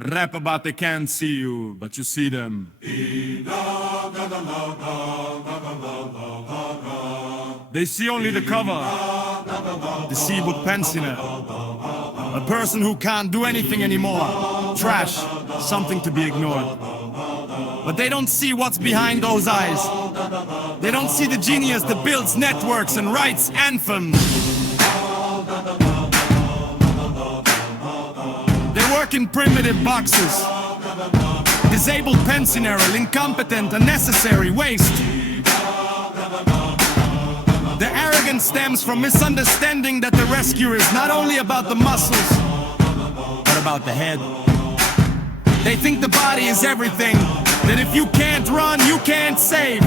Rap about they can't see you, but you see them. They see only the cover. Disabled pensioner. A person who can't do anything anymore. Trash. Something to be ignored. But they don't see what's behind those eyes. They don't see the genius that builds networks and writes anthems. They work in primitive boxes. Disabled pensioner, incompetent, unnecessary, waste. The arrogance stems from misunderstanding that the rescue is not only about the muscles, but about the head. They think the body is everything, that if you can't run, you can't save.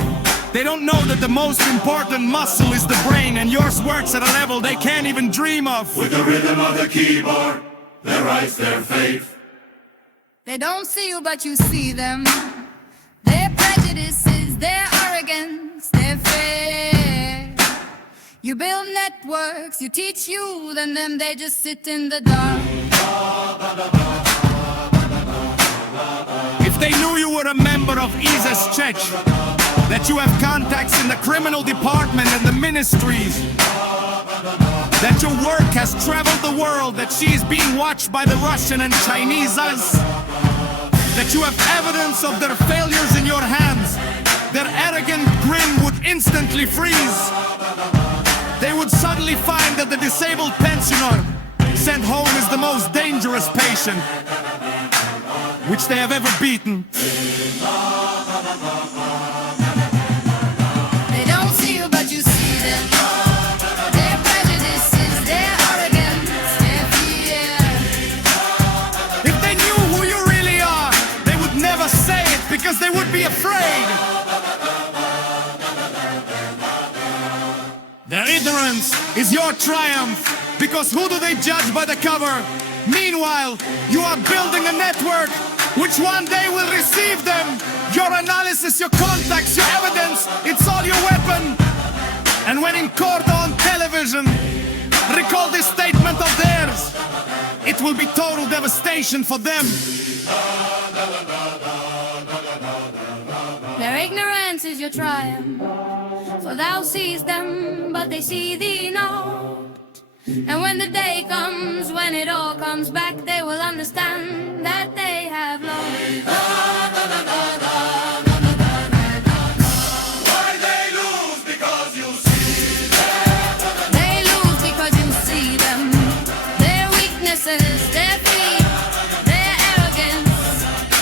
They don't know that the most important muscle is the brain, and yours works at a level they can't even dream of. With the rhythm of the keyboard, their rights, their faith. They don't see you, but you see them. Their prejudices, their arrogance, their fear. You build networks, you teach youth, and them they just sit in the dark. If they knew you were a member of ISIS Church, that you have contacts in the criminal department and the ministries, that your work has traveled the world, that she is being watched by the Russian and Chinese us, that you have evidence of their failures in your hands, their arrogant grin would instantly freeze. They would suddenly find that the disabled pensioner sent home is the most dangerous patient which they have ever beaten. They don't see you, but you see them. Their prejudices, their arrogance, their fear. If they knew who you really are, they would never say it because they would be afraid. Their ignorance is your triumph, because who do they judge by the cover? Meanwhile, you are building a network which one day will receive them. Your analysis, your contacts, your evidence, it's all your weapon. And when in court or on television, recall this statement of theirs. It will be total devastation for them. Their ignorance is your triumph, for thou seest them, but they see thee not. And when the day comes, when it all comes back, they will understand that they have lost. Why they lose? Because you see them. They lose because you see them. Their weaknesses, their fear, their arrogance.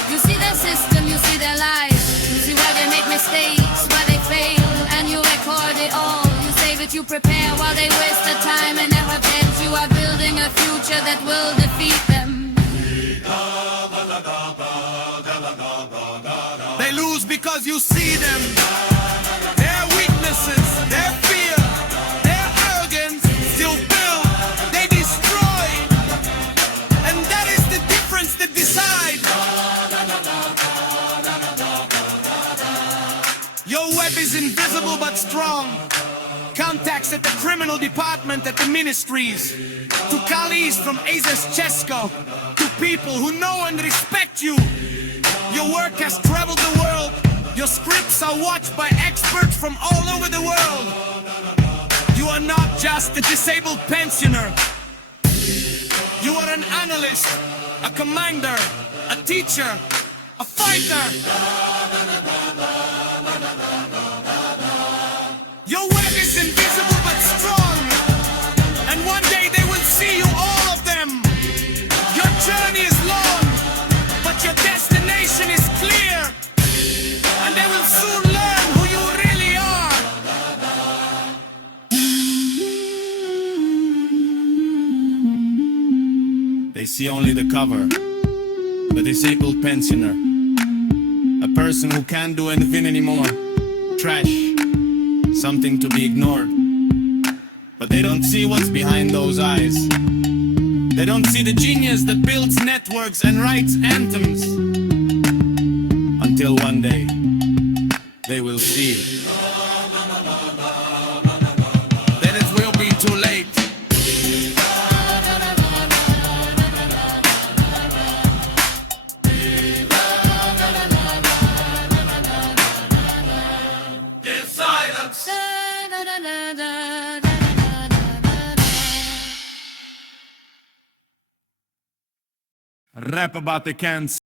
You see their system, you see their life. You see where they make mistakes, where they fail, and you record it all. You say that you prepare while they waste the time and never bend. You are building a future that will defeat them. They lose because you see them. Their weaknesses, their fear, their arrogance still build, they destroy. And that is the difference that decide. Your web is invisible but strong. Contacts at the criminal department, at the ministries, to colleagues from ISIS Chesko, to people who know and respect you. Your work has traveled the world. Your scripts are watched by experts from all over the world. You are not just a disabled pensioner. You are an analyst, a commander, a teacher, a fighter. Your web is invisible but strong, and one day they will see you, all of them. Your journey is long, but your destination is clear, and they will soon learn who you really are. They see only the cover, the disabled pensioner, a person who can't do anything anymore, trash. Something to be ignored. But they don't see what's behind those eyes. They don't see the genius that builds networks and writes anthems. Until one day, they will see. Then it will be too late. nuts. Da, da, da, da, da, da, da, da, da. Rap about the cancer.